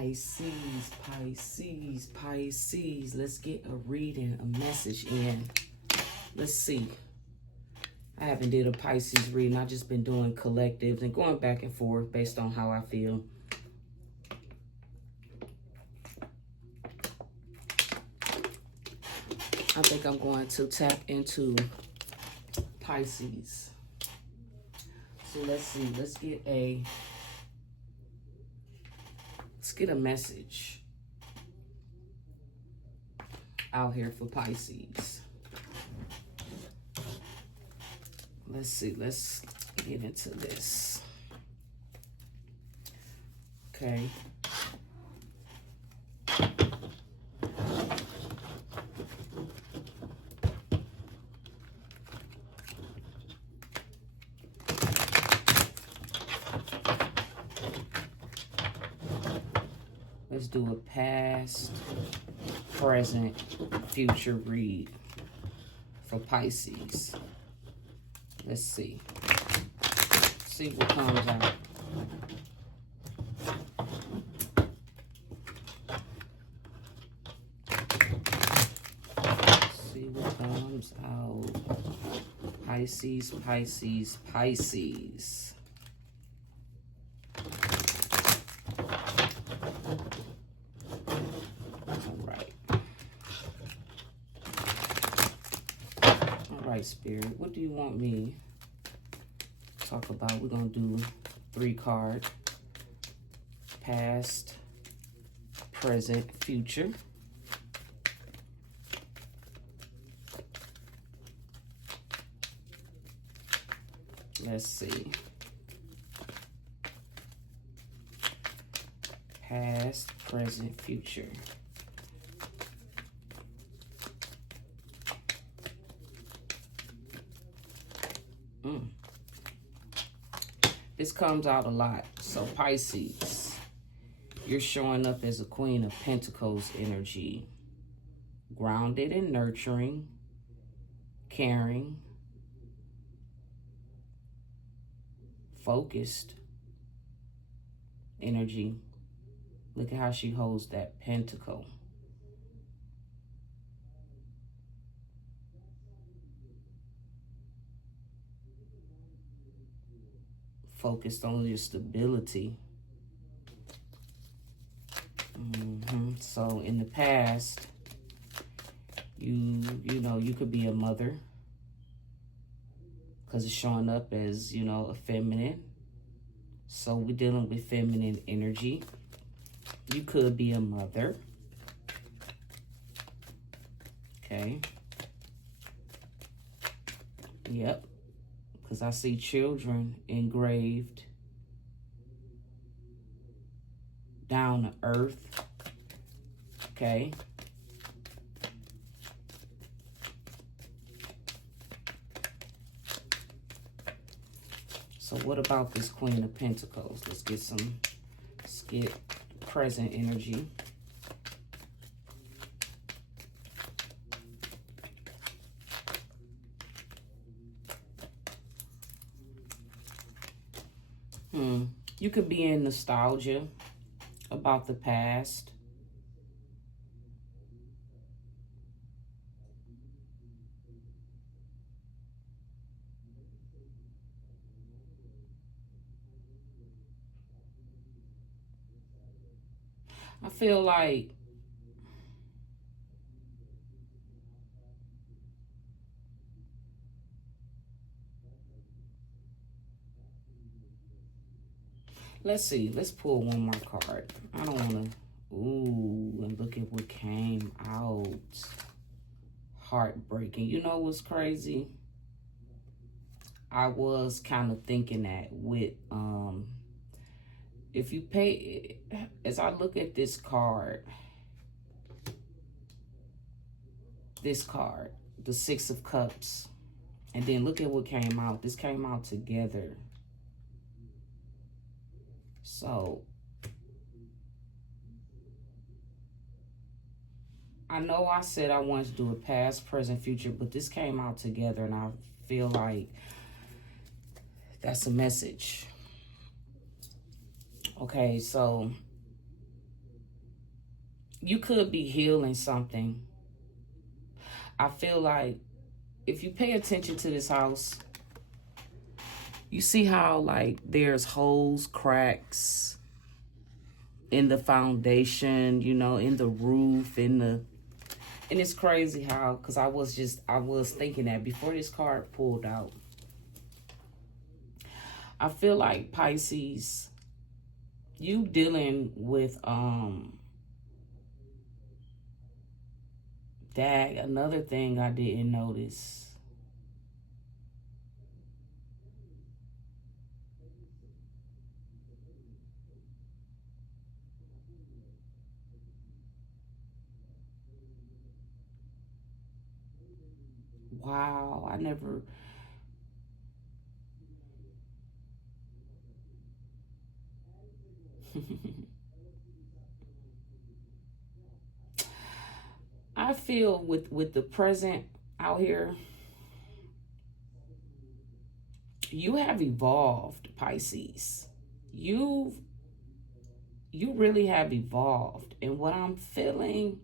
Pisces, Pisces, Pisces. Let's get a reading, a message in. Let's see. I haven't did a Pisces reading. I've just been doing collectives and going back and forth based on how I feel. I think I'm going to tap into Pisces. So let's see. Let's get a message out here for Pisces. Let's see. Let's get into this. Okay. Let's do a past, present, future read for Pisces. Let's see. See what comes out. See what comes out. Pisces, Pisces, Pisces. All right, Spirit, what do you want me to talk about? We're going to do 3 cards. Past, present, future. Let's see. Past, present, future. This comes out a lot. So Pisces, you're showing up as a Queen of Pentacles energy. Grounded and nurturing, caring, focused energy. Look at how she holds that pentacle. Focused on your stability. So in the past, you know, you could be a mother because it's showing up as, you know, a feminine. So we're dealing with feminine energy. You could be a mother. Okay. Yep. Because I see children engraved down to earth. Okay. So what about this Queen of Pentacles? Let's get present energy. You could be in nostalgia about the past. I feel like let's see. Let's pull one more card. I don't want to. Ooh, and look at what came out. Heartbreaking. You know what's crazy? I was kind of thinking that with, if you pay, as I look at this card, the 6 of Cups, and then look at what came out. This came out together. So I know I said I wanted to do a past, present, future, but this came out together, and I feel like that's a message. Okay, so you could be healing something. I feel like if you pay attention to this house, you see how like there's holes, cracks in the foundation, you know, in the roof, and it's crazy how, because I was thinking that before this card pulled out. I feel like Pisces, you dealing with that. Another thing I didn't notice. Wow, I never. I feel with the present out here, you have evolved, Pisces. You really have evolved, and what I'm feeling,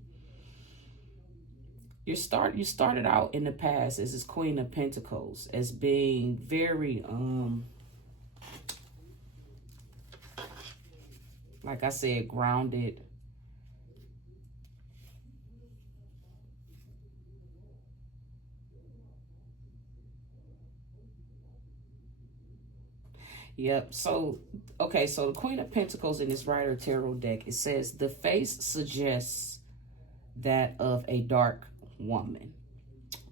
you started out in the past as this Queen of Pentacles, as being very like I said, grounded. Yep. So, okay. So the Queen of Pentacles in this Rider Tarot deck, it says the face suggests that of a dark woman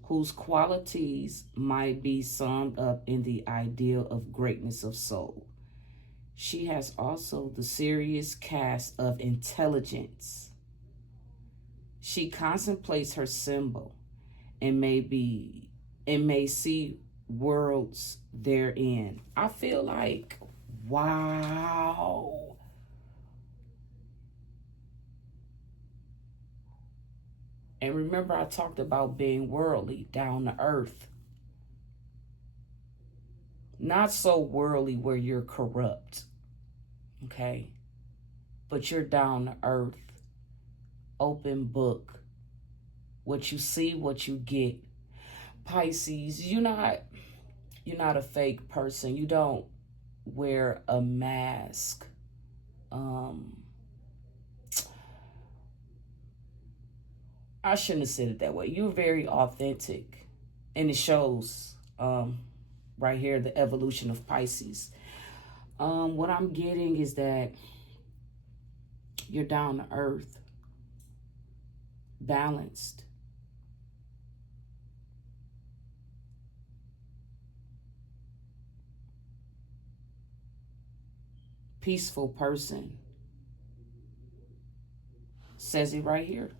whose qualities might be summed up in the ideal of greatness of soul. She has also the serious cast of intelligence. She contemplates her symbol and may see worlds therein. I feel like, wow. And remember, I talked about being worldly, down to earth. Not so worldly where you're corrupt, okay? But you're down to earth, open book. What you see, what you get. Pisces, you're not a fake person. You don't wear a mask. I shouldn't have said it that way. You're very authentic, and it shows right here, the evolution of Pisces. What I'm getting is that you're down to earth, balanced. Peaceful person. Says it right here.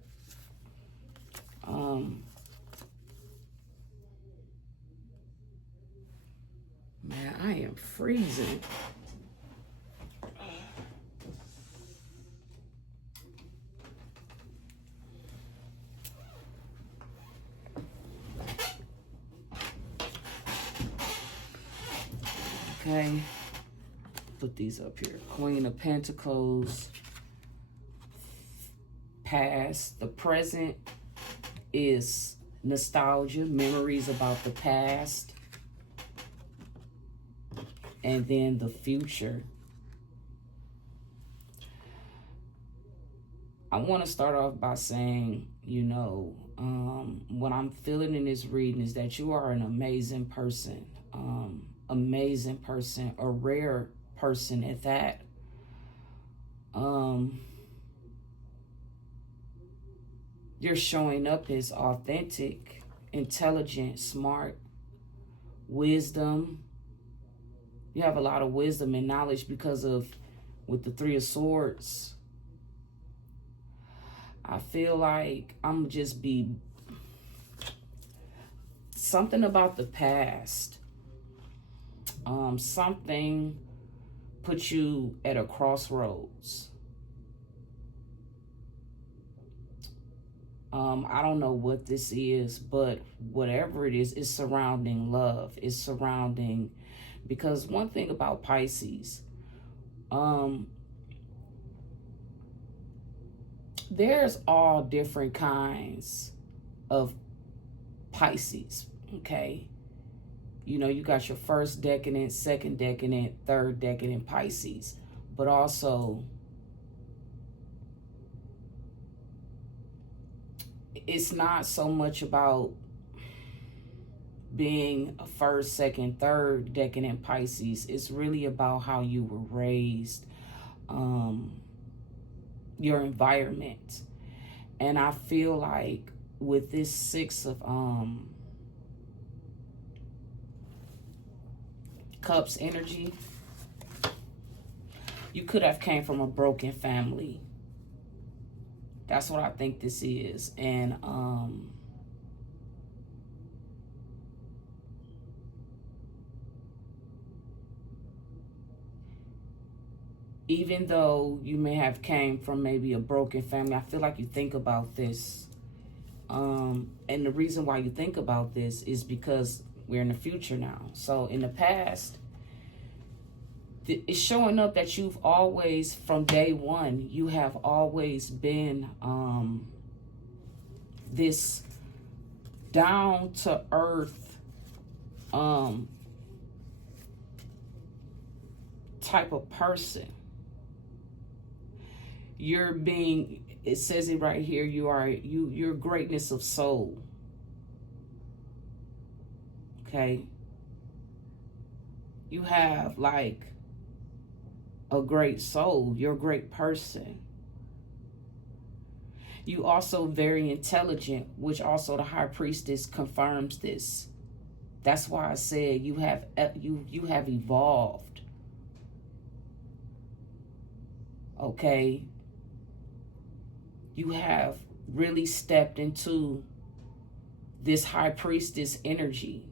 Man, I am freezing. Okay, put these up here. Queen of Pentacles, past. The present is nostalgia, memories about the past. And then the future. I want to start off by saying, you know, what I'm feeling in this reading is that you are an amazing person. Amazing person, a rare person at that. You're showing up as authentic, intelligent, smart, wisdom. You have a lot of wisdom and knowledge because of, with the Three of Swords. I feel like I'm just be something about the past. Something put you at a crossroads. I don't know what this is, but whatever it is, it's surrounding love. It's surrounding, because one thing about Pisces, there's all different kinds of Pisces, okay? You know, you got your first decadent, second decadent, third decadent Pisces. But also, it's not so much about being a first, second, third decadent Pisces. It's really about how you were raised, your environment. And I feel like with this Six of Cups energy, you could have came from a broken family. That's what I think this is. And even though you may have came from maybe a broken family, I feel like you think about this. And the reason why you think about this is because we're in the future now. So in the past, it's showing up that you've always, from day one, you have always been this down to earth type of person. You're being, it says it right here, you're greatness of soul. Okay? You have like a great soul. You're a great person. You also very intelligent, which also the High Priestess confirms this. That's why I said you have evolved. Okay? You have really stepped into this High Priestess energy.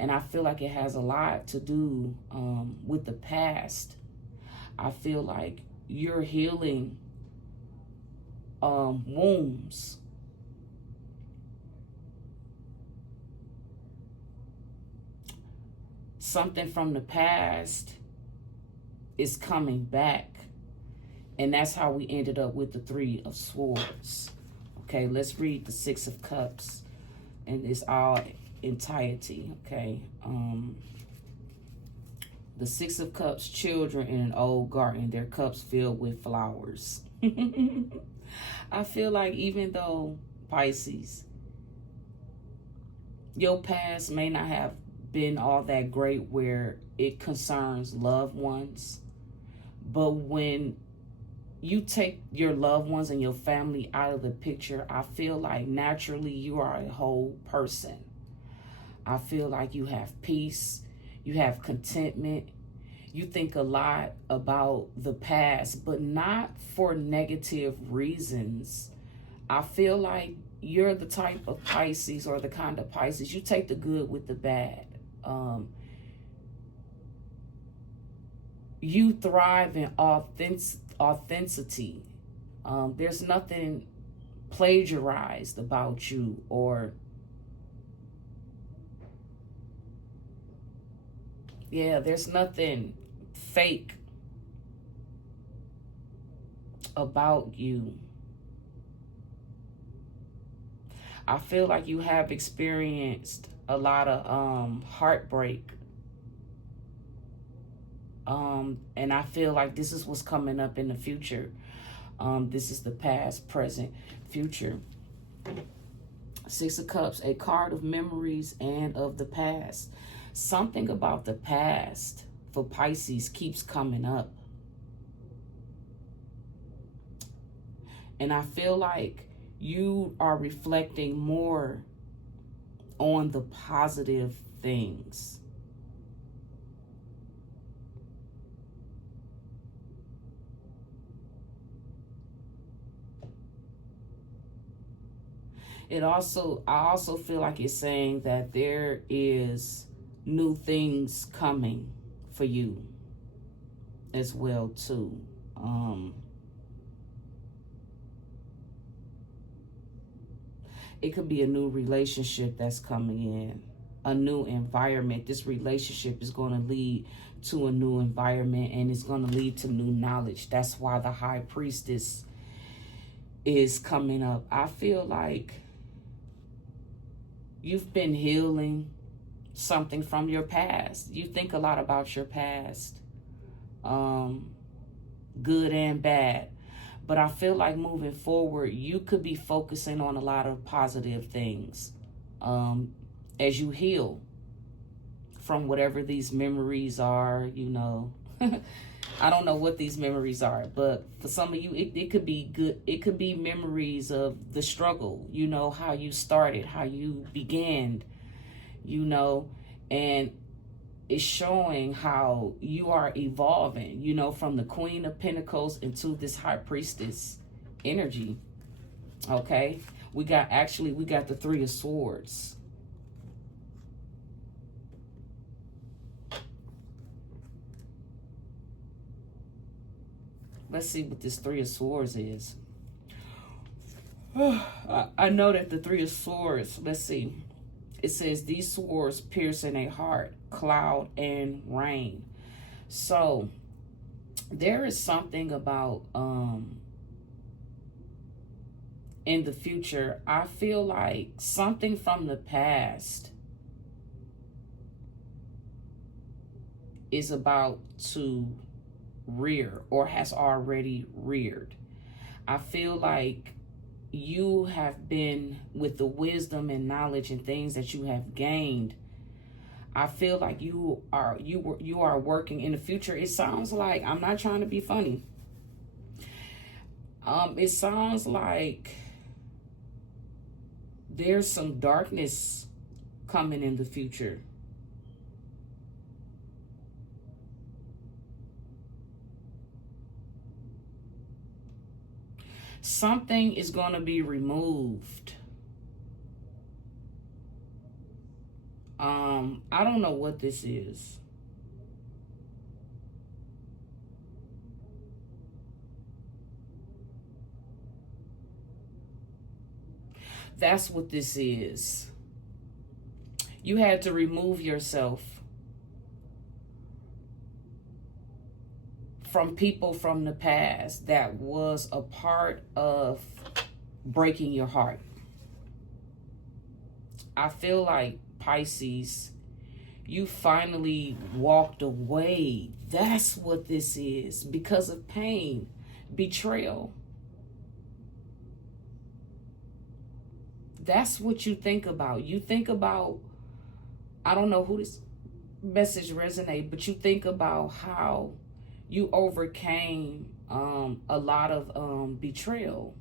And I feel like it has a lot to do with the past. I feel like you're healing wounds. Something from the past is coming back. And that's how we ended up with the Three of Swords. Okay, let's read the Six of Cups. And it's all entirety, okay? The Six of Cups, children in an old garden, their cups filled with flowers. I feel like even though, Pisces, your past may not have been all that great where it concerns loved ones, but when you take your loved ones and your family out of the picture, I feel like naturally you are a whole person. I feel like you have peace, you have contentment, you think a lot about the past, but not for negative reasons. I feel like you're the type of Pisces, or the kind of Pisces, you take the good with the bad. You thrive in authenticity. There's nothing plagiarized about you, or there's nothing fake about you. I feel like you have experienced a lot of heartbreak. And I feel like this is what's coming up in the future. This is the past, present, future. Six of Cups, a card of memories and of the past. Something about the past for Pisces keeps coming up. And I feel like you are reflecting more on the positive things. I also feel like it's saying that there is new things coming for you as well too. It could be a new relationship that's coming in, a new environment. This relationship is going to lead to a new environment, and it's going to lead to new knowledge. That's why the High Priestess is coming up. I feel like you've been healing something from your past. You think a lot about your past, good and bad. But I feel like moving forward, you could be focusing on a lot of positive things as you heal from whatever these memories are, you know. I don't know what these memories are, but for some of you, it could be good. It could be memories of the struggle, you know, how you started, how you began, you know, and it's showing how you are evolving, you know, from the Queen of Pentacles into this High Priestess energy. Okay, we got the Three of Swords. Let's see what this Three of Swords is. I know that the Three of Swords, let's see. It says, these swords piercing a heart, cloud, and rain. So there is something about in the future. I feel like something from the past is about to rear or has already reared. I feel like you have been, with the wisdom and knowledge and things that you have gained, I feel like you are working in the future. It sounds like, I'm not trying to be funny, it sounds like there's some darkness coming in the future. Something is going to be removed. I don't know what this is. That's what this is. You had to remove yourself from people from the past that was a part of breaking your heart. I feel like, Pisces, you finally walked away. That's what this is. Because of pain, betrayal. That's what you think about. You think about, I don't know who this message resonates, but you think about how you overcame a lot of betrayal.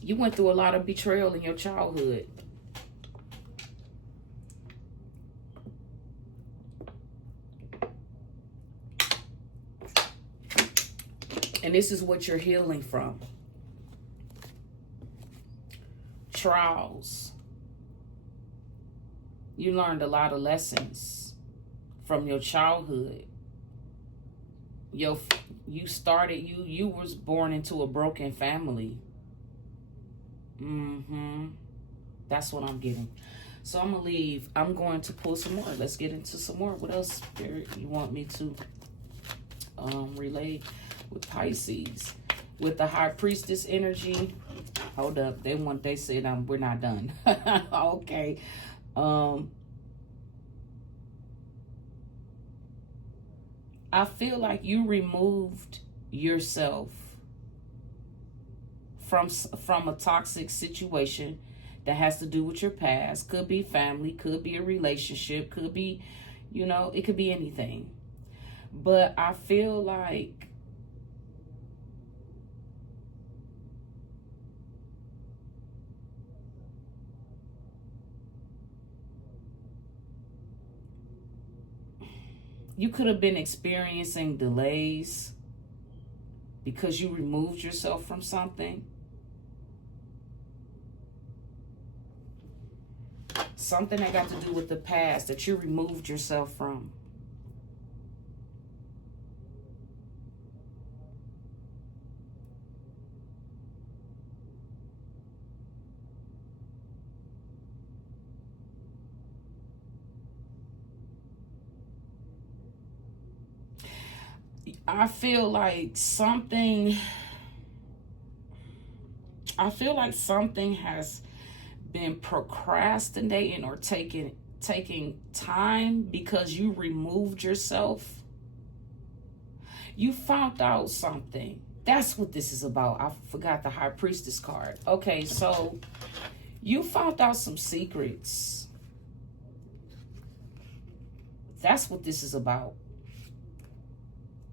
You went through a lot of betrayal in your childhood. And this is what you're healing from. Trials. You learned a lot of lessons from your childhood. You was born into a broken family. That's what I'm getting. So I'm gonna leave. I'm going to pull some more. Let's get into some more. What else, Spirit, you want me to relay with Pisces? With the High Priestess energy. Hold up. They said we're not done. Okay. I feel like you removed yourself from a toxic situation that has to do with your past. Could be family, could be a relationship, could be, you know, it could be anything. But I feel like you could have been experiencing delays because you removed yourself from something. Something that got to do with the past that you removed yourself from. I feel like something has been procrastinating or taking time because you removed yourself. You found out something. That's what this is about. I forgot the High Priestess card. Okay, so you found out some secrets. That's what this is about.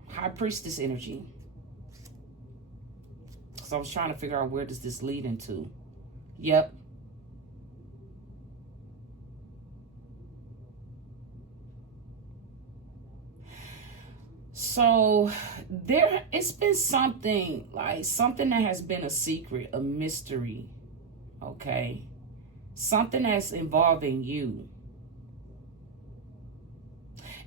High Priestess energy. So I was trying to figure out, where does this lead into? Yep. So it's been something that has been a secret, a mystery, okay? Something that's involving you.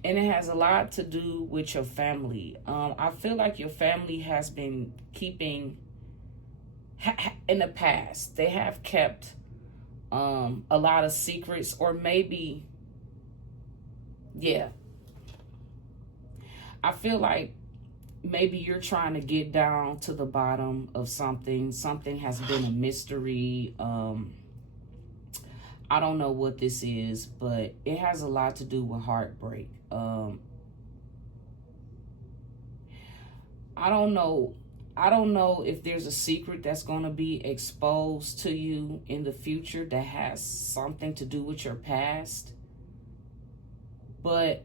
And it has a lot to do with your family. I feel like your family has been keeping, in the past, they have kept a lot of secrets, or maybe, yeah. I feel like maybe you're trying to get down to the bottom of something. Something has been a mystery. I don't know what this is, but it has a lot to do with heartbreak. I don't know if there's a secret that's going to be exposed to you in the future that has something to do with your past. But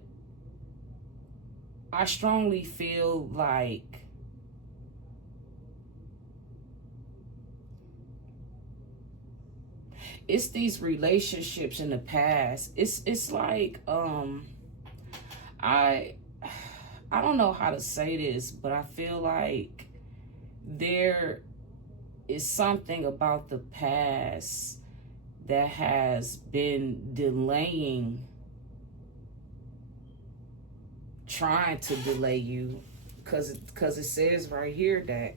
I strongly feel like it's these relationships in the past. It's like I don't know how to say this, but I feel like there is something about the past that has been delaying, trying to delay you, because it says right here that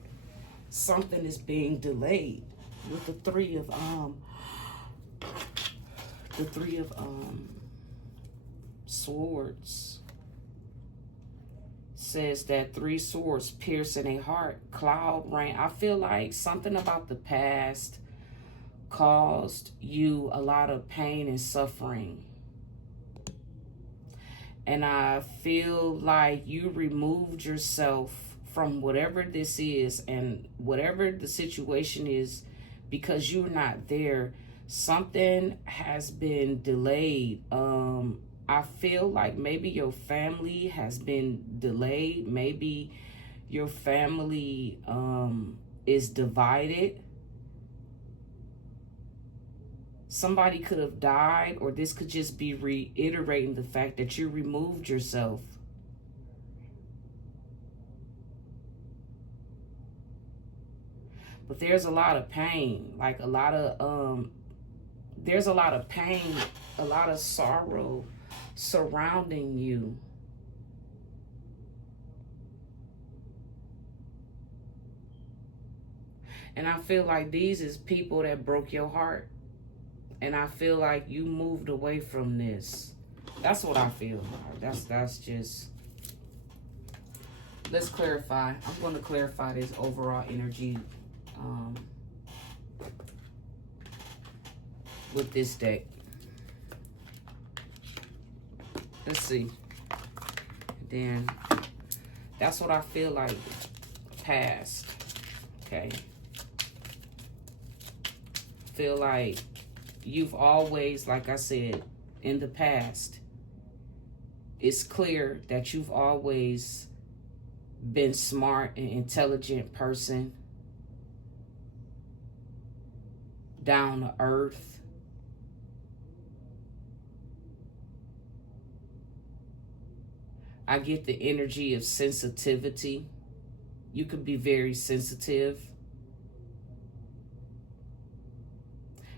something is being delayed with the three of swords. Says that 3 swords piercing a heart, cloud rain. I feel like something about the past caused you a lot of pain and suffering. And I feel like you removed yourself from whatever this is and whatever the situation is, because you're not there. Something has been delayed. I feel like maybe your family has been delayed. Maybe your family is divided. Somebody could have died, or this could just be reiterating the fact that you removed yourself. But there's a lot of pain, like there's a lot of pain, a lot of sorrow surrounding you. And I feel like these is people that broke your heart. And I feel like you moved away from this. That's what I feel. That's just... Let's clarify. I'm going to clarify this overall energy with this deck. Let's see. Then that's what I feel like. Past. Okay. Feel like you've always, like I said, in the past, it's clear that you've always been smart and intelligent person, down to earth. I get the energy of sensitivity. You could be very sensitive.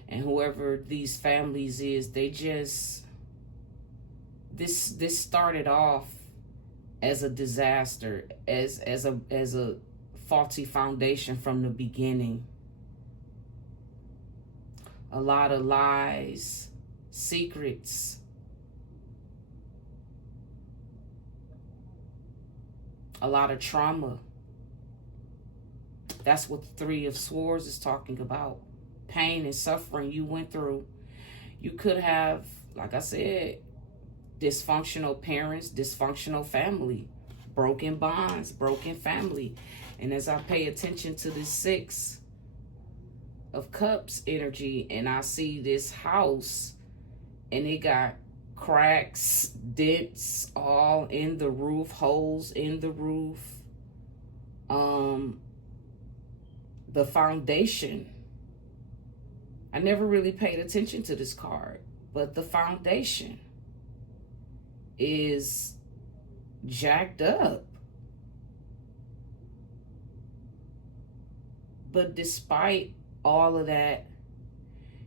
And whoever these families is, they just... This started off as a disaster, as a faulty foundation from the beginning. A lot of lies, secrets, a lot of trauma. That's what the Three of Swords is talking about. Pain and suffering you went through. You could have, like I said, dysfunctional parents, dysfunctional family, broken bonds, broken family. And as I pay attention to this Six of Cups energy, and I see this house, and it got cracks, dents all in the roof, holes in the roof. The foundation. I never really paid attention to this card, but the foundation is jacked up. But despite all of that,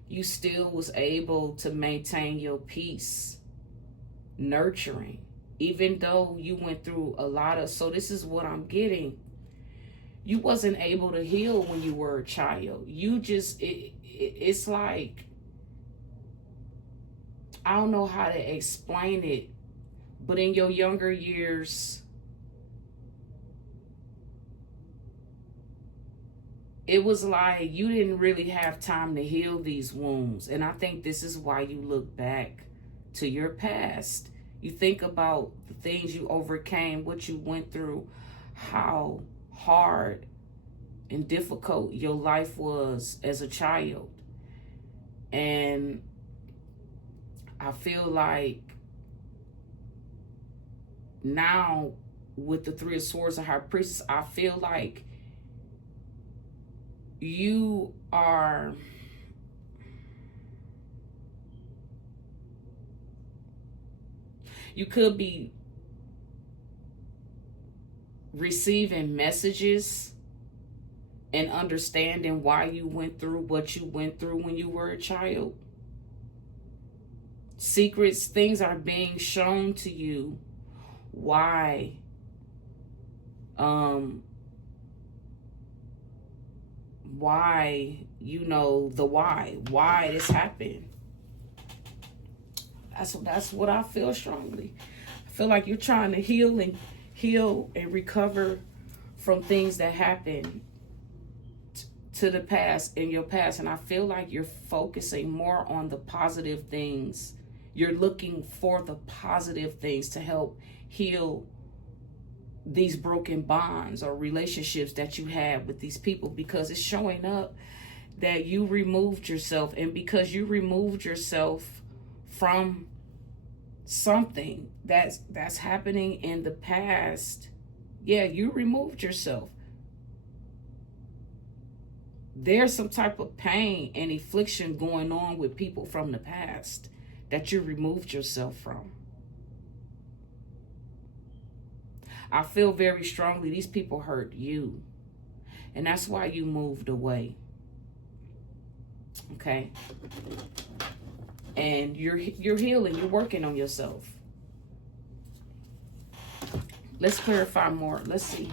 you still was able to maintain your peace, nurturing, even though you went through a lot of, so this is what I'm getting. You wasn't able to heal when you were a child. You just, it's like, I don't know how to explain it, but in your younger years, it was like you didn't really have time to heal these wounds. And I think this is why you look back to your past. You think about the things you overcame, what you went through, how hard and difficult your life was as a child. And I feel like now with the Three of Swords and High Priestess, I feel like you could be receiving messages and understanding why you went through what you went through when you were a child. Secrets, things are being shown to you why you know the why this happened. That's what I feel strongly. I feel like you're trying to heal and recover from things that happened to the past, in your past. And I feel like you're focusing more on the positive things. You're looking for the positive things to help heal these broken bonds or relationships that you have with these people, because it's showing up that you removed yourself. And because you removed yourself from something that's happening in the past, yeah, you removed yourself. There's some type of pain and affliction going on with people from the past that you removed yourself from. I feel very strongly these people hurt you, and that's why you moved away. Okay? And you're healing, you're working on yourself. Let's clarify more. Let's see.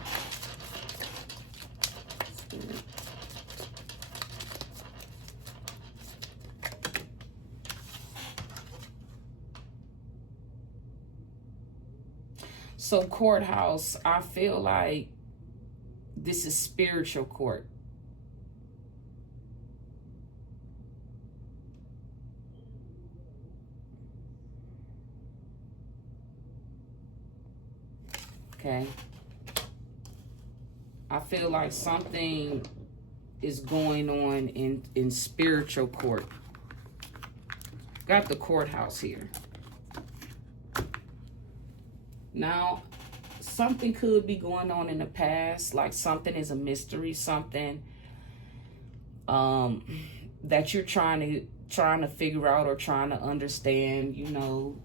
So courthouse, I feel like this is spiritual court. Okay. I feel like something is going on in spiritual court. Got the courthouse here. Now, something could be going on in the past, like something is a mystery, something that you're trying to figure out or trying to understand, you know.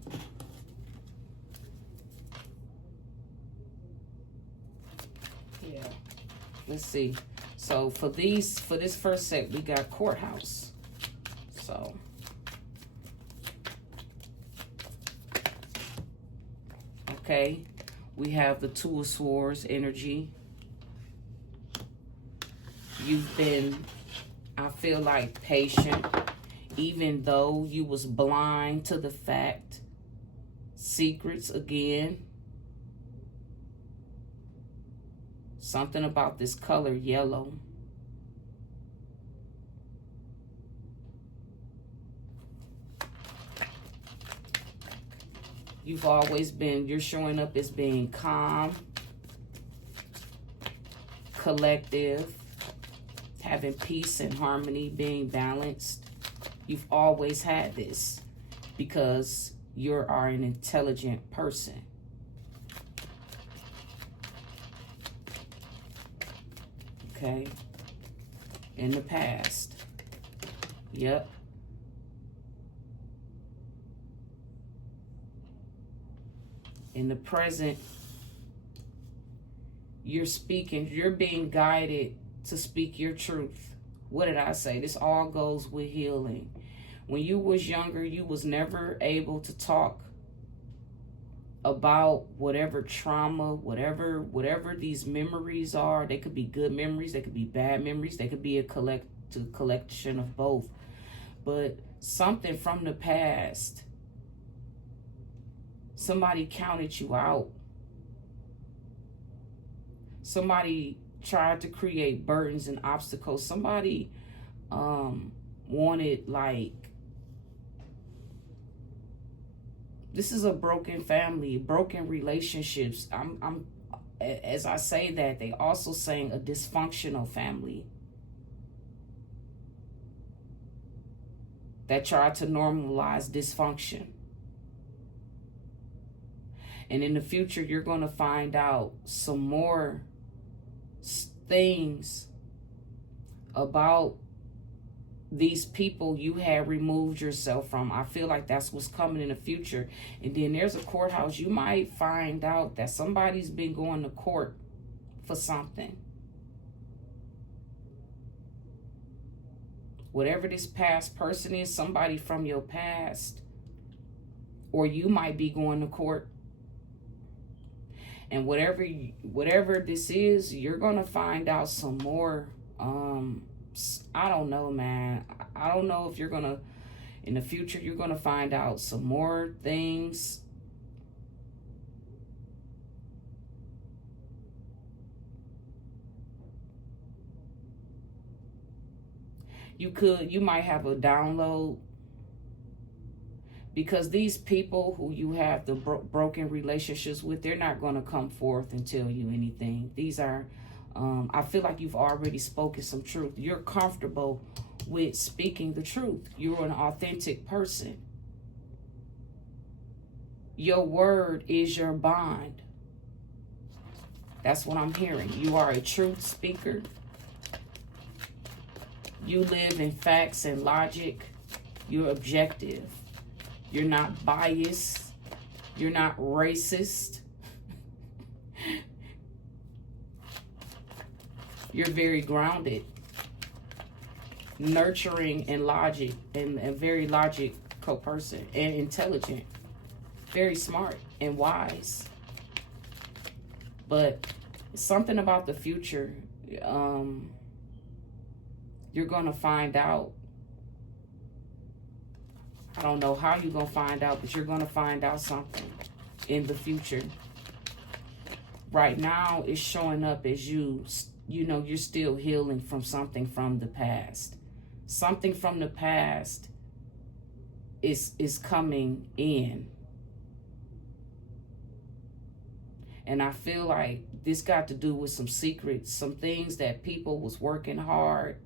Yeah. Let's see. So for this first set, we got courthouse. So okay, we have the Two of Swords energy. You've been, I feel like, patient, even though you was blind to the fact. Secrets again. Something about this color yellow. You've always been, you're showing up as being calm, collective, having peace and harmony, being balanced. You've always had this because you are an intelligent person. Okay? In the past. Yep. In the present, you're speaking, you're being guided to speak your truth. What did I say? This all goes with healing. When you was younger, you was never able to talk about whatever trauma, whatever these memories are. They could be good memories, they could be bad memories, they could be a collection of both. But something from the past, somebody counted you out. Somebody tried to create burdens and obstacles. Somebody wanted, like, this is a broken family, broken relationships. I'm as I say that, they also saying a dysfunctional family that tried to normalize dysfunction. And in the future, you're going to find out some more things about these people you had removed yourself from. I feel like that's what's coming in the future. And then there's a courthouse. You might find out that somebody's been going to court for something. Whatever this past person is, somebody from your past, or you might be going to court. And whatever this is, you're going to find out some more. I don't know, man. I don't know if you're going to, in the future, you're going to find out some more things. You might have a download. Because these people who you have the broken relationships with, they're not going to come forth and tell you anything. These are, I feel like you've already spoken some truth. You're comfortable with speaking the truth. You're an authentic person. Your word is your bond. That's what I'm hearing. You are a truth speaker. You live in facts and logic. You're objective. You're not biased. You're not racist. You're very grounded, nurturing, and logic, and a very logical person, and intelligent, very smart and wise. But something about the future, you're going to find out. I don't know how you're going to find out, but you're going to find out something in the future. Right now, it's showing up as you know, you're still healing from something from the past. Something from the past is coming in. And I feel like this got to do with some secrets, some things that people was working hard.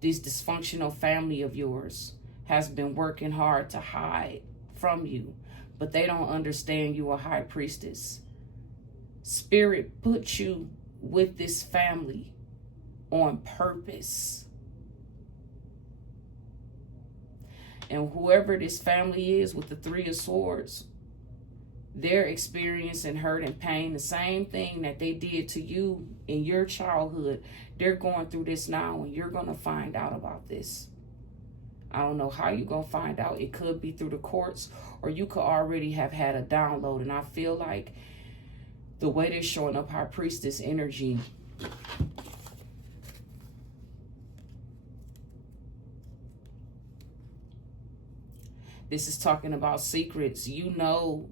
This dysfunctional family of yours has been working hard to hide from you, but they don't understand you are high priestess. Spirit put you with this family on purpose. And whoever this family is with the Three of Swords, they're experiencing hurt and pain, the same thing that they did to you in your childhood. They're going through this now, and you're going to find out about this. I don't know how you're going to find out. It could be through the courts, or you could already have had a download. And I feel like the way they're showing up, High Priestess energy, this is talking about secrets. You know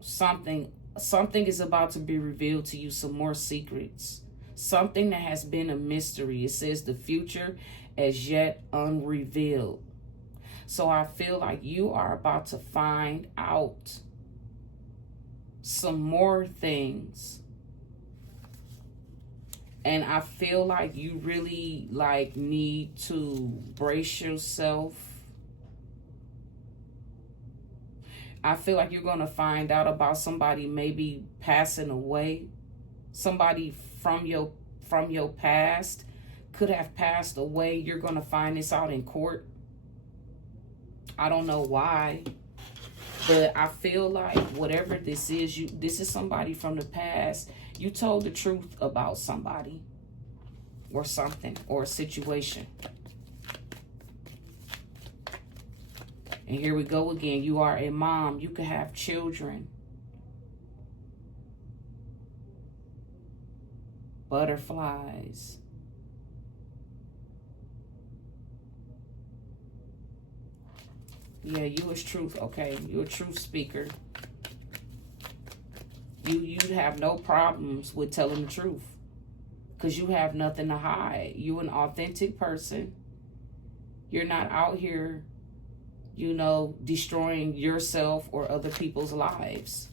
something Something is about to be revealed to you, some more secrets. Something that has been a mystery. It says the future as yet unrevealed. So I feel like you are about to find out some more things. And I feel like you really need to brace yourself. I feel like you're going to find out about somebody maybe passing away. Somebody from your past could have passed away. You're going to find this out in court. I don't know why, but I feel like whatever this is, this is somebody from the past. You told the truth about somebody or something or a situation. And here we go again. You are a mom. You could have children. Butterflies. Yeah, you is truth. Okay, you're a truth speaker. You have no problems with telling the truth because you have nothing to hide. You're an authentic person. You're not out here, destroying yourself or other people's lives.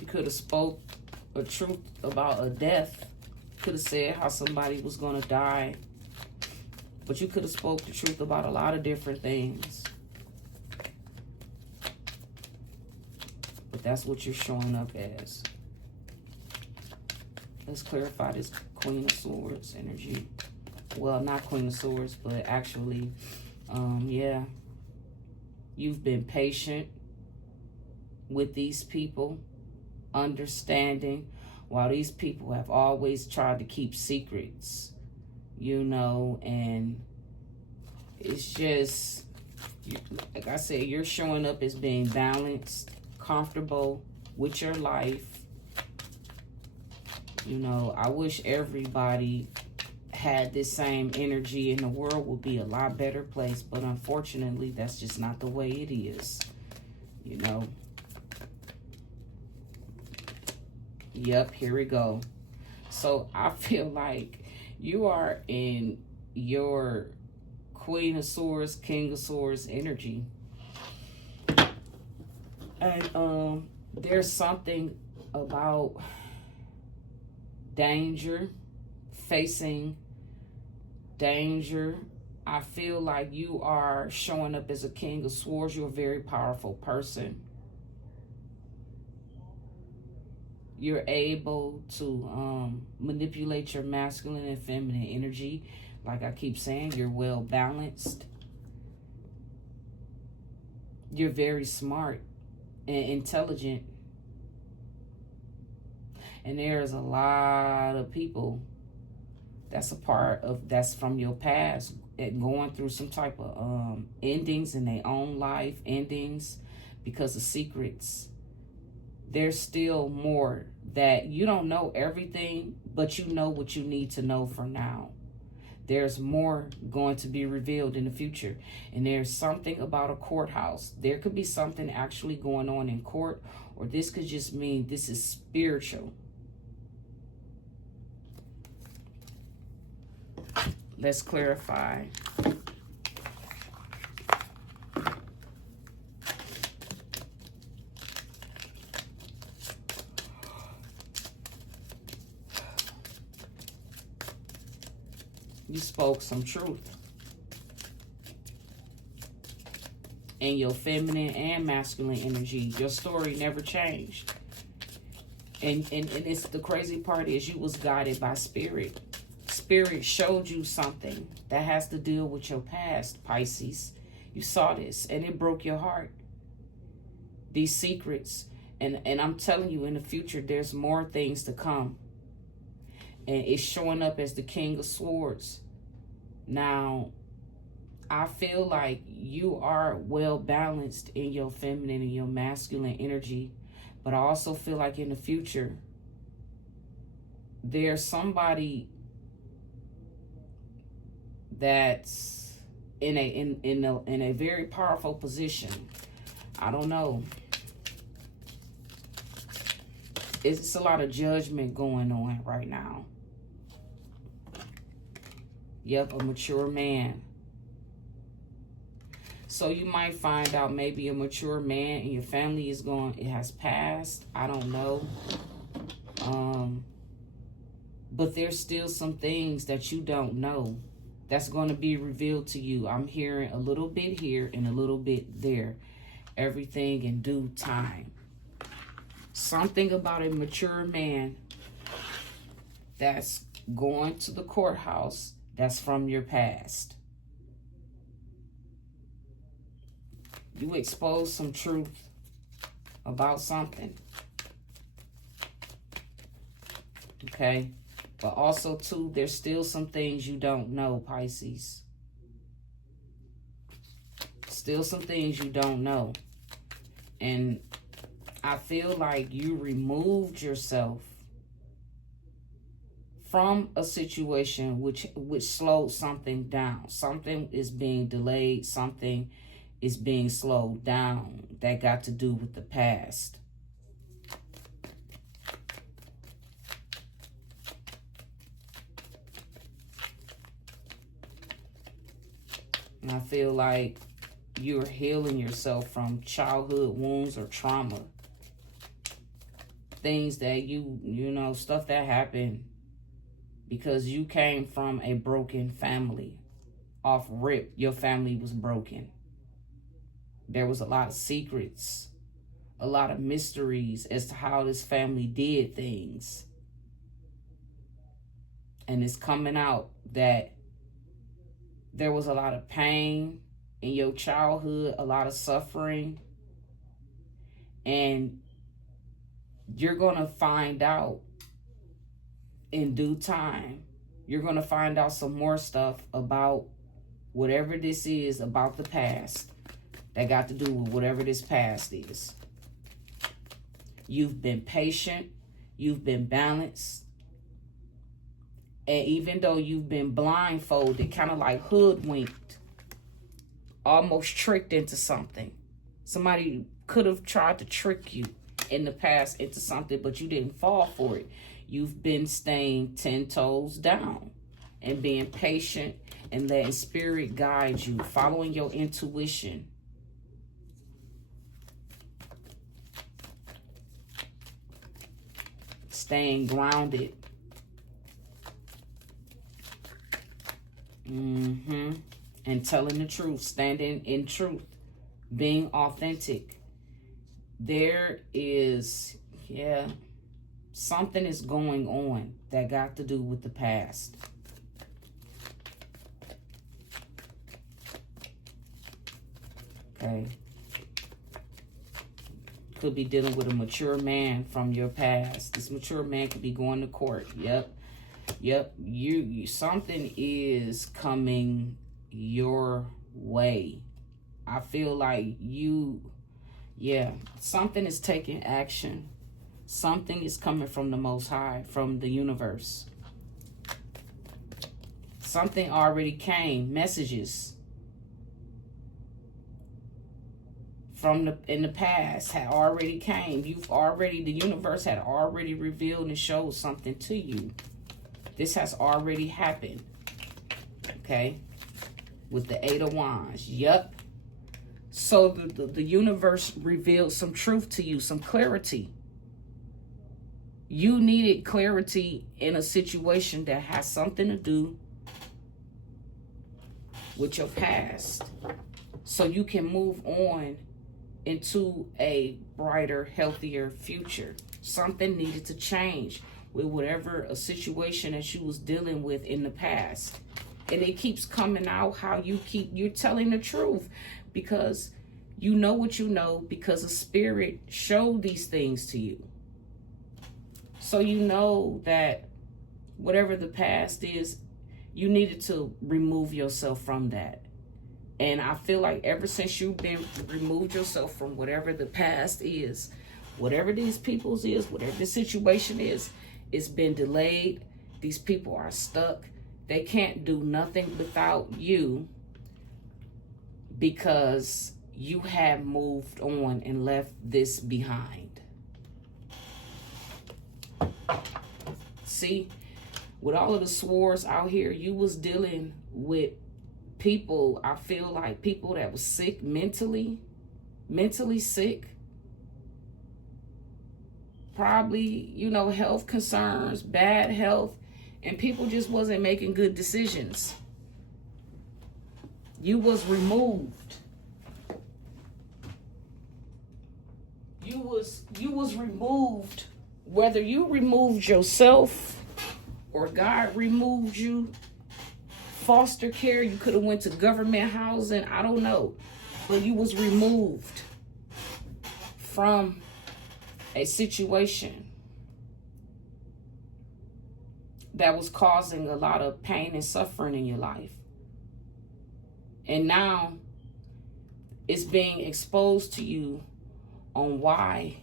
You could have spoke a truth about a death. Could have said how somebody was going to die. But you could have spoke the truth about a lot of different things. But that's what you're showing up as. Let's clarify this Queen of Swords energy. Well, not Queen of Swords, but actually, yeah. You've been patient with these people, understanding, while these people have always tried to keep secrets. And it's just, like I said, you're showing up as being balanced, comfortable with your life. I wish everybody had this same energy and the world would be a lot better place, but unfortunately, that's just not the way it is, Yep, here we go. So I feel like you are in your Queen of Swords, King of Swords energy. And there's something about danger, facing danger. I feel like you are showing up as a King of Swords. You're a very powerful person. You're able to manipulate your masculine and feminine energy. Like I keep saying, you're well balanced. You're very smart and intelligent. And there's a lot of people that's that's from your past and going through some type of endings in their own life, endings because of secrets. There's still more that you don't know everything, but you know what you need to know for now. There's more going to be revealed in the future. And there's something about a courthouse. There could be something actually going on in court, or this could just mean this is spiritual. Let's clarify. You spoke some truth. And your feminine and masculine energy, your story never changed. And it's the crazy part is you was guided by spirit. Spirit showed you something that has to deal with your past, Pisces. You saw this and it broke your heart. These secrets. And I'm telling you, in the future, there's more things to come. And it's showing up as the King of Swords. Now, I feel like you are well balanced in your feminine and your masculine energy, but I also feel like in the future, there's somebody that's in a very powerful position. I don't know. It's a lot of judgment going on right now. Yep, a mature man. So you might find out maybe a mature man and your family is going, it has passed. I don't know. But there's still some things that you don't know that's going to be revealed to you. I'm hearing a little bit here and a little bit there. Everything in due time. Something about a mature man that's going to the courthouse that's from your past. You expose some truth about something. Okay? But also, too, there's still some things you don't know, Pisces. Still some things you don't know. And I feel like you removed yourself from a situation which slowed something down. Something is being delayed. Something is being slowed down that got to do with the past. And I feel like you're healing yourself from childhood wounds or trauma. Things that you know, stuff that happened because you came from a broken family. Off rip, your family was broken. There was a lot of secrets, a lot of mysteries as to how this family did things. And it's coming out that there was a lot of pain in your childhood, a lot of suffering. And you're going to find out in due time. You're going to find out some more stuff about whatever this is about the past that got to do with whatever this past is. You've been patient. You've been balanced. And even though you've been blindfolded, kind of like hoodwinked, almost tricked into something. Somebody could have tried to trick you in the past into something, but you didn't fall for it. You've been staying 10 toes down and being patient and letting spirit guide you, following your intuition. Staying grounded. And telling the truth, standing in truth, being authentic. There is, something is going on that got to do with the past. Okay. Could be dealing with a mature man from your past. This mature man could be going to court. Yep. You something is coming your way. I feel like something is taking action. Something is coming from the Most High, from the universe. Something already came, messages from in the past had already came. The universe had already revealed and showed something to you. This has already happened. Okay? With the 8 of Wands. Yep. So the universe revealed some truth to you, some clarity. You needed clarity in a situation that has something to do with your past. So you can move on into a brighter, healthier future. Something needed to change with whatever a situation that you was dealing with in the past. And it keeps coming out how you're telling the truth, because you know what you know, because a spirit showed these things to you. So you know that whatever the past is, you needed to remove yourself from that. And I feel like ever since you've been removed yourself from whatever the past is, whatever these people's is, whatever the situation is, it's been delayed. These people are stuck. They can't do nothing without you because you have moved on and left this behind. See, with all of the swords out here, you was dealing with people, I feel like people that was sick mentally sick. Probably, you know, health concerns, bad health, and people just wasn't making good decisions. You was removed. You was removed. Whether you removed yourself or God removed you, foster care, you could have went to government housing, I don't know. But you was removed from a situation that was causing a lot of pain and suffering in your life. And now it's being exposed to you on why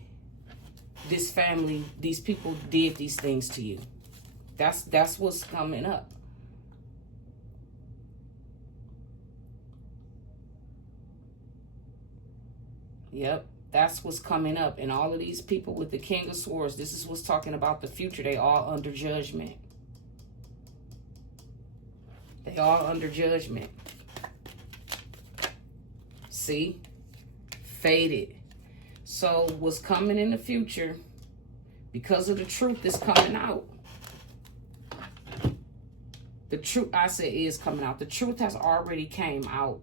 this family, these people did these things to you. That's what's coming up. Yep, that's what's coming up. And all of these people with the King of Swords, this is what's talking about the future. They all under judgment. They all under judgment. See? Faded. So what's coming in the future, because of the truth that's coming out. The truth, I say, is coming out. The truth has already came out.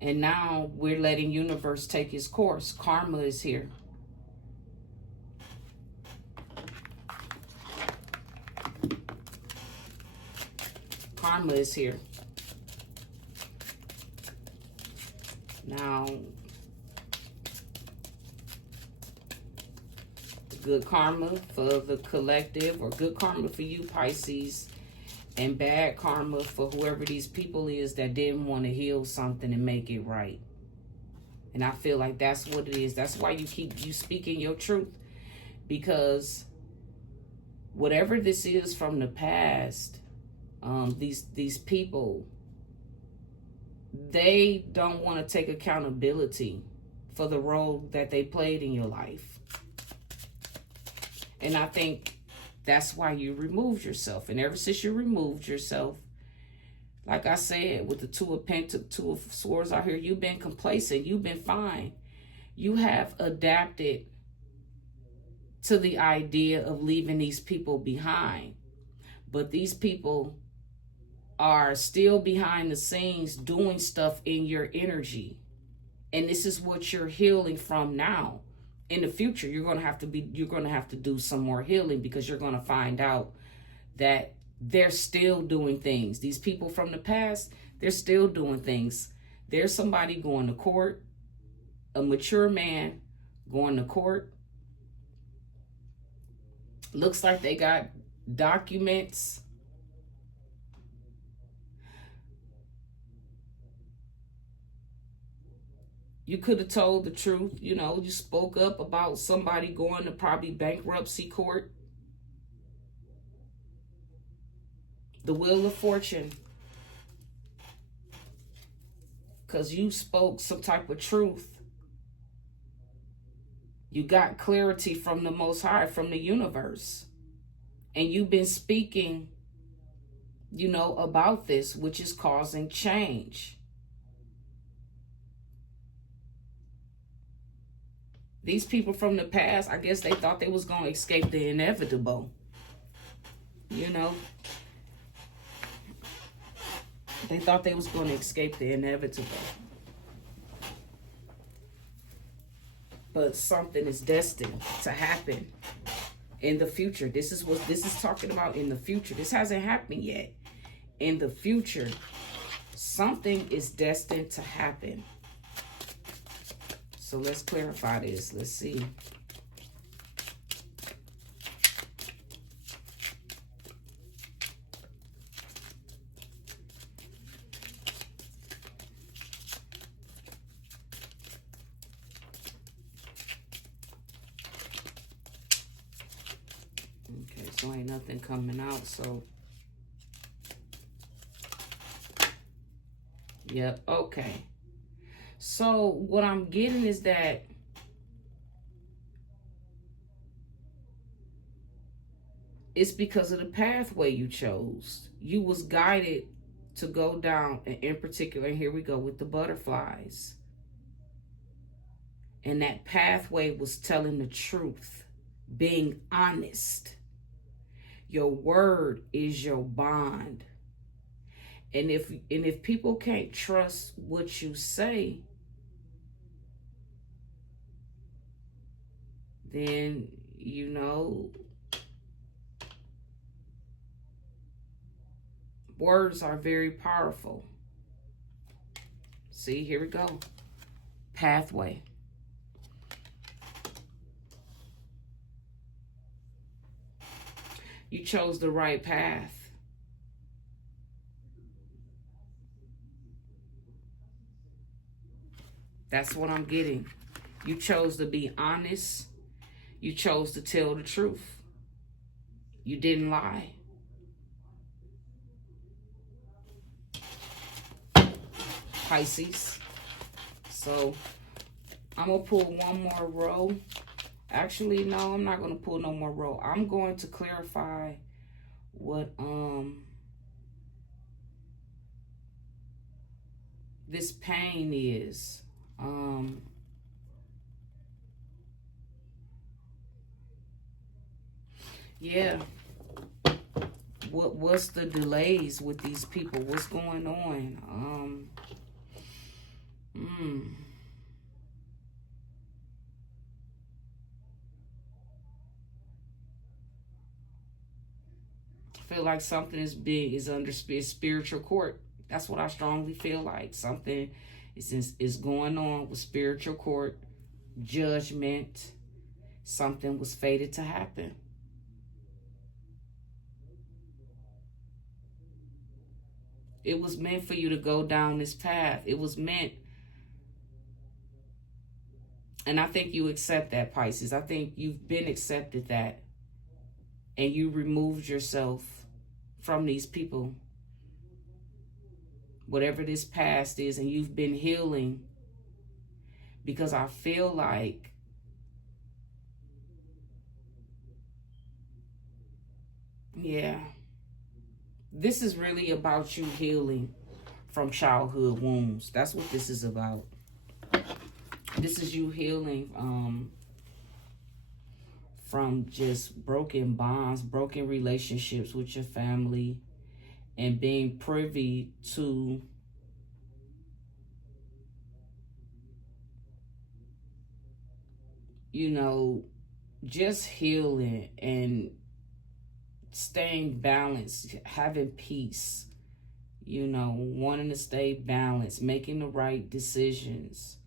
And now we're letting universe take its course. Karma is here. Karma is here. Now, good karma for the collective, or good karma for you, Pisces, and bad karma for whoever these people is that didn't want to heal something and make it right. And I feel like that's what it is. That's why you speaking your truth, because whatever this is from the past, these people, they don't want to take accountability for the role that they played in your life. And I think that's why you removed yourself. And ever since you removed yourself, like I said, with the Two of Swords out here, you've been complacent. You've been fine. You have adapted to the idea of leaving these people behind. But these people are still behind the scenes doing stuff in your energy. And this is what you're healing from now. In the future, you're going to have to do some more healing, because you're going to find out that they're still doing things. These people from the past, they're still doing things. There's somebody going to court, a mature man going to court. Looks like they got documents. You could have told the truth, you know, you spoke up about somebody going to probably bankruptcy court. The Wheel of Fortune. Because you spoke some type of truth. You got clarity from the Most High, from the universe. And you've been speaking, you know, about this, which is causing change. These people from the past, I guess they thought they was going to escape the inevitable. You know? They thought they was going to escape the inevitable. But something is destined to happen in the future. This is what this is talking about, in the future. This hasn't happened yet. In the future, something is destined to happen. So let's clarify this. Let's see. So ain't nothing coming out. So, yep, okay. So what I'm getting is that it's because of the pathway you chose. You was guided to go down, and in particular, here we go with the butterflies. And that pathway was telling the truth, being honest. Your word is your bond. And if people can't trust what you say, then, you know, words are very powerful. See, here we go. Pathway. You chose the right path. That's what I'm getting. You chose to be honest. You chose to tell the truth. You didn't lie. Pisces. So I'm going to pull one more row. Actually, no, I'm not going to pull no more row. I'm going to clarify what this pain is. Yeah. What's the delays with these people? What's going on? I feel like something is under spiritual court. That's what I strongly feel like. Something is going on with spiritual court, judgment. Something was fated to happen. It was meant for you to go down this path. It was meant. And I think you accept that, Pisces. I think you've been accepted that. And you removed yourself from these people. Whatever this past is, and you've been healing. Because I feel like yeah, this is really about you healing from childhood wounds. That's what this is about. This is you healing from just broken bonds, broken relationships with your family, and being privy to just healing and staying balanced, having peace, wanting to stay balanced, making the right decisions,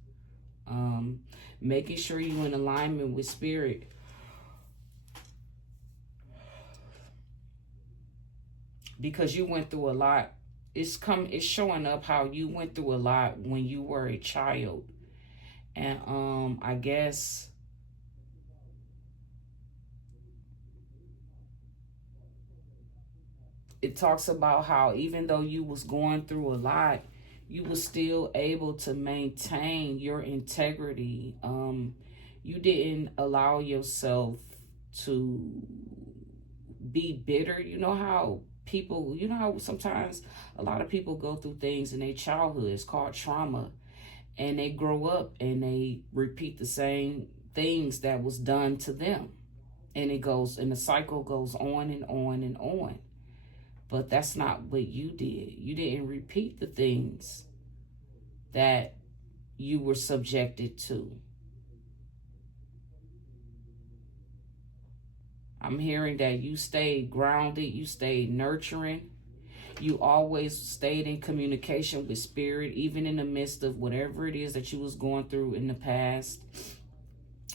making sure you're in alignment with spirit. Because you went through a lot. It's showing up how you went through a lot when you were a child. And I guess it talks about how even though you was going through a lot, you was still able to maintain your integrity. You didn't allow yourself to be bitter. You know how sometimes a lot of people go through things in their childhood. It's called trauma. And they grow up and they repeat the same things that was done to them. And the cycle goes on and on and on. But that's not what you did. You didn't repeat the things that you were subjected to. I'm hearing that you stayed grounded, you stayed nurturing. You always stayed in communication with spirit, even in the midst of whatever it is that you was going through in the past,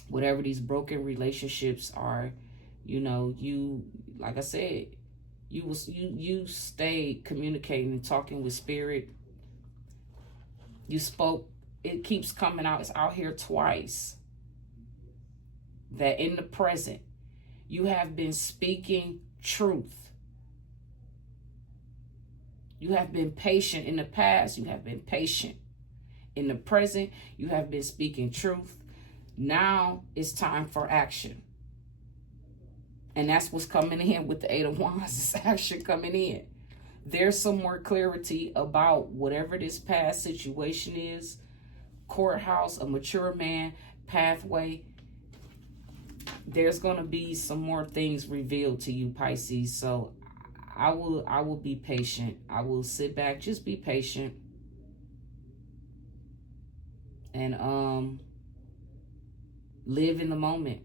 whatever these broken relationships are. You, like I said, you stayed communicating and talking with spirit. You spoke. It keeps coming out. It's out here twice. That in the present, you have been speaking truth. You have been patient in the past. You have been patient in the present. You have been speaking truth. Now it's time for action. And that's what's coming in with the Eight of Wands. It's action coming in. There's some more clarity about whatever this past situation is. Courthouse, a mature man, pathway. There's going to be some more things revealed to you, Pisces. So I will be patient. I will sit back, just be patient. And live in the moment.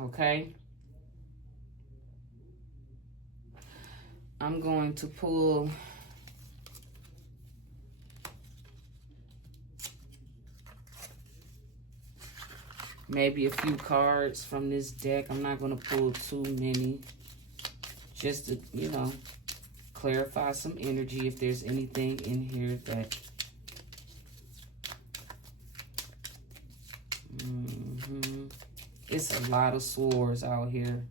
Okay? I'm going to pull maybe a few cards from this deck. I'm not going to pull too many. Just to, you know, clarify some energy if there's anything in here that... It's a lot of swords out here.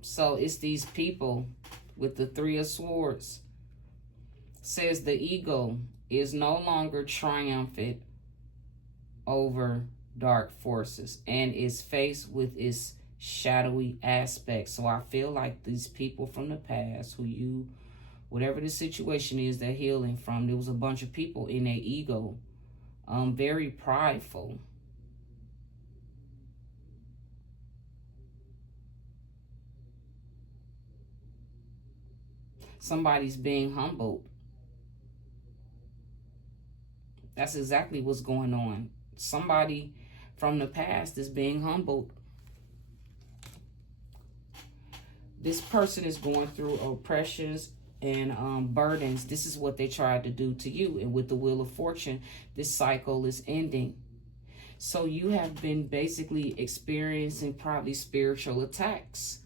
So it's these people with the Three of Swords. Says the ego is no longer triumphant over dark forces and is faced with its shadowy aspects. So I feel like these people from the past who you, whatever the situation is they're healing from, there was a bunch of people in their ego, very prideful. Somebody's being humbled. That's exactly what's going on. Somebody from the past is being humbled. This person is going through oppressions and burdens. This is what they tried to do to you. And with the Wheel of Fortune, this cycle is ending. So you have been basically experiencing probably spiritual attacks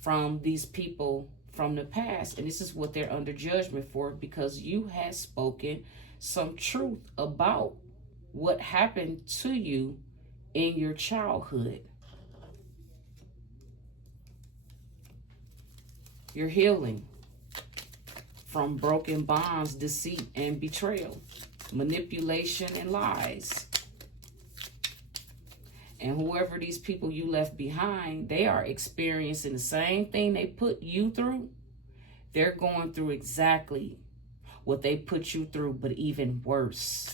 from these people from the past. And this is what they're under judgment for, because you had spoken some truth about what happened to you in your childhood. You're healing from broken bonds, deceit, and betrayal, manipulation, and lies. And whoever these people you left behind, they are experiencing the same thing they put you through. They're going through exactly what they put you through, but even worse.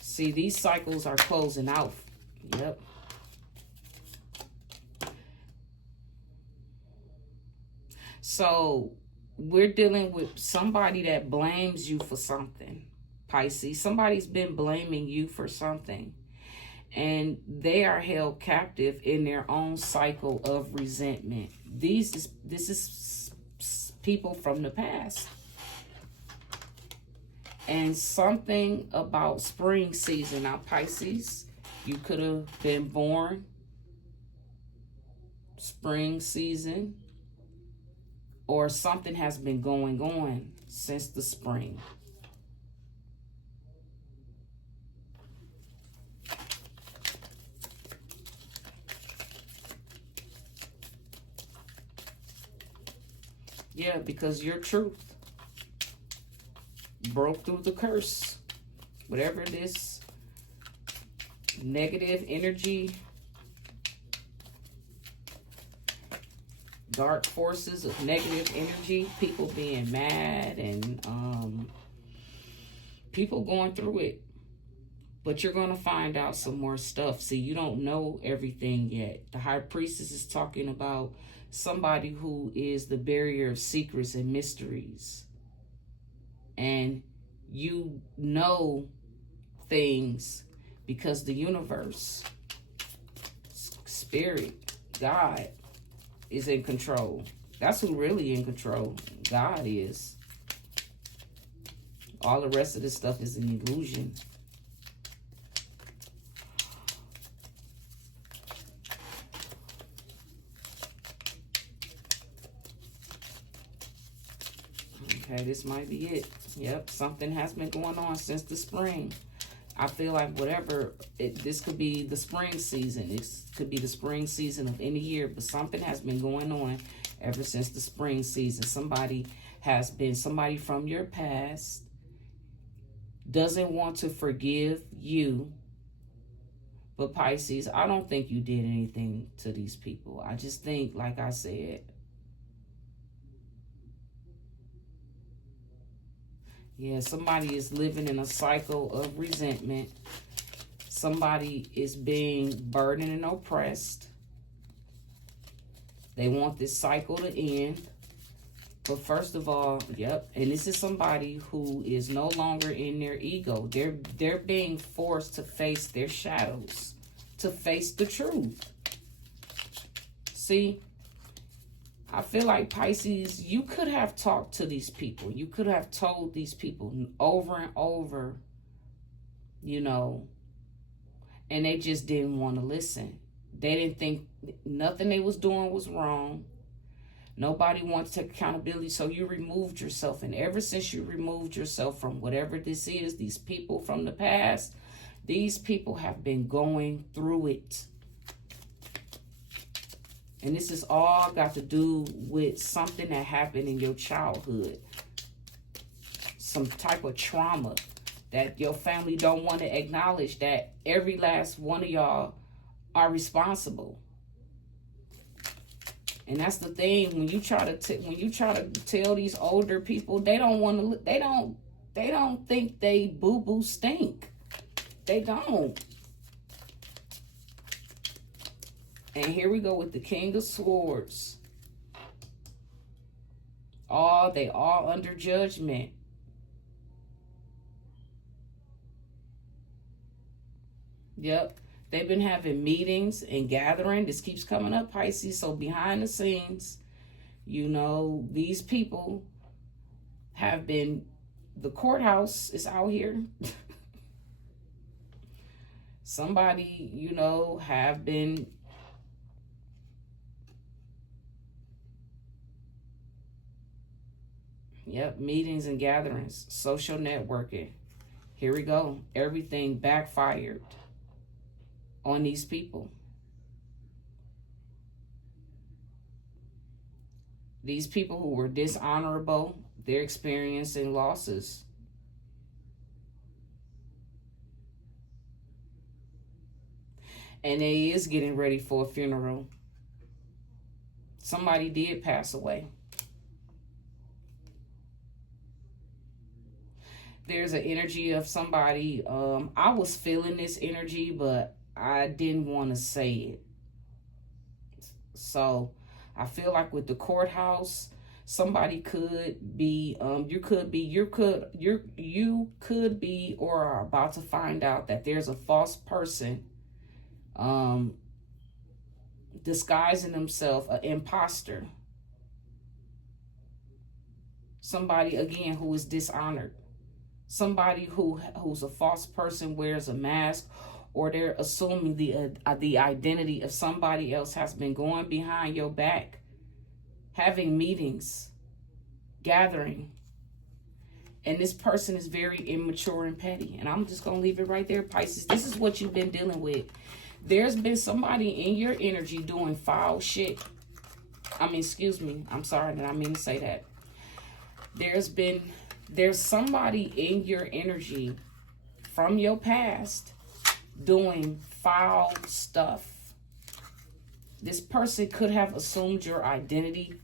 See, these cycles are closing out. Yep. So we're dealing with somebody that blames you for something, Pisces. Somebody's been blaming you for something. And they are held captive in their own cycle of resentment. This is people from the past. And something about spring season. Now, Pisces, you could have been born spring season, or something has been going on since the spring. Yeah, because your truth broke through the curse. Whatever this negative energy, dark forces of negative energy, people being mad and people going through it. But you're going to find out some more stuff. See, you don't know everything yet. The High Priestess is talking about somebody who is the barrier of secrets and mysteries. And you know things because the universe, spirit, God is in control. That's who really in control. God is. All the rest of this stuff is an illusion. Okay, this might be it. Yep, something has been going on since the spring. I feel like whatever, this could be the spring season. This could be the spring season of any year, but something has been going on ever since the spring season. Somebody from your past doesn't want to forgive you. But Pisces, I don't think you did anything to these people. I just think, like I said, yeah, somebody is living in a cycle of resentment. Somebody is being burdened and oppressed. They want this cycle to end. But first of all, yep, and this is somebody who is no longer in their ego. They're being forced to face their shadows, to face the truth. See, I feel like Pisces, you could have talked to these people. You could have told these people over and over, you know, and they just didn't want to listen. They didn't think nothing they was doing was wrong. Nobody wants to take accountability, so you removed yourself. And ever since you removed yourself from whatever this is, these people from the past, these people have been going through it. And this is all got to do with something that happened in your childhood. Some type of trauma that your family don't want to acknowledge, that every last one of y'all are responsible. And that's the thing, when you try to tell these older people, they don't want to, they don't think they boo-boo stink. They don't. And here we go with the King of Swords. They all under judgment. Yep. They've been having meetings and gathering. This keeps coming up, Pisces. So behind the scenes, you know, these people have been, the courthouse is out here. Somebody, you know, have been, yep, meetings and gatherings, social networking. Here we go. Everything backfired on these people. These people who were dishonorable, they're experiencing losses. And they is getting ready for a funeral. Somebody did pass away. There's an energy of somebody. I was feeling this energy, but I didn't want to say it. So I feel like with the courthouse, somebody could be, you could be or are about to find out that there's a false person disguising themselves, an imposter. Somebody, again, who is dishonored. Somebody who's a false person, wears a mask, or they're assuming the identity of somebody else, has been going behind your back, having meetings, gathering. And this person is very immature and petty. And I'm just going to leave it right there, Pisces. This is what you've been dealing with. There's been somebody in your energy doing foul shit. Excuse me. I'm sorry, I didn't mean to say that. There's somebody in your energy from your past doing foul stuff. This person could have assumed your identity,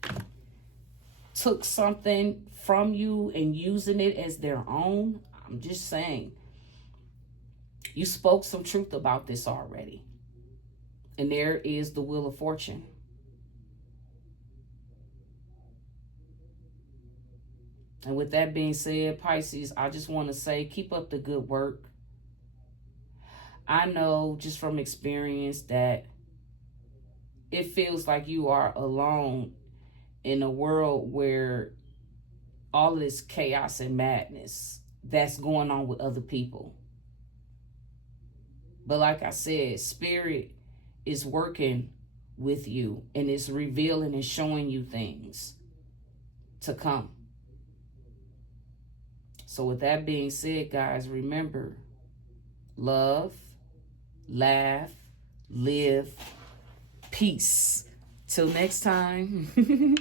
took something from you and using it as their own. I'm just saying. You spoke some truth about this already. And there is the Wheel of Fortune. And with that being said, Pisces, I just want to say, keep up the good work. I know just from experience that it feels like you are alone in a world where all of this chaos and madness that's going on with other people. But like I said, Spirit is working with you and it's revealing and showing you things to come. So with that being said, guys, remember, love, laugh, live, peace. Till next time.